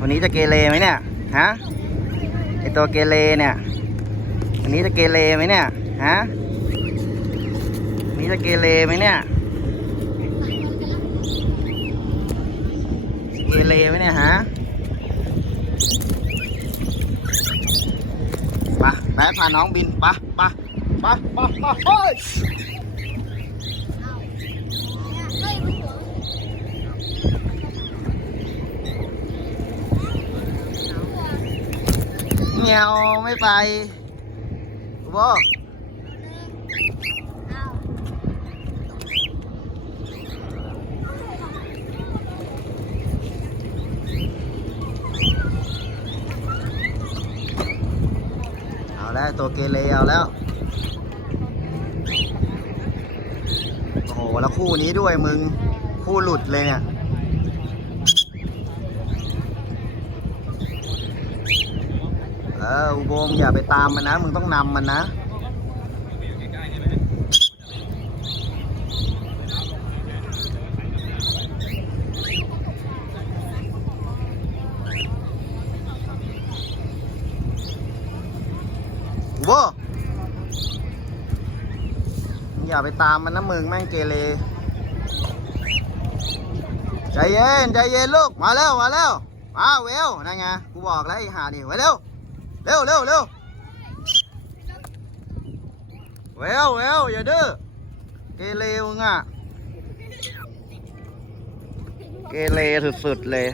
วันนี้จะเกเรไหมเนี่ย ฮะ ไอตัวเกเรเนี่ย วันนี้จะเกเรไหมเนี่ย ฮะวันนี้จะเกเรไหมเนี่ย เกเรไหมเนี่ยฮะไปะแป๊พาน้องบินไปะปะปะปะปะ เงียวไม่ไปโว้เอาแล้วตัวเกเรเอาแล้ว โอ้โห แล้วคู่นี้ด้วยมึง คู่หลุดเลยเนี่ย อออุโบงอย่าไปตามมันนะ มึงต้องนำมันนะอุโบงอย่าไปตามมันนะมึงแม่งเกเรใจเย็นใจเย็นลูก มาแล้ว มาแล้ว มาเวลนั่นไงกูบอกแล้วไอ้ห่านี่ไว้เร็ว เร็วเร็วเร็วเวลเวลอย่าดื้อเกเรมึงอะ เกเรสุดๆเลย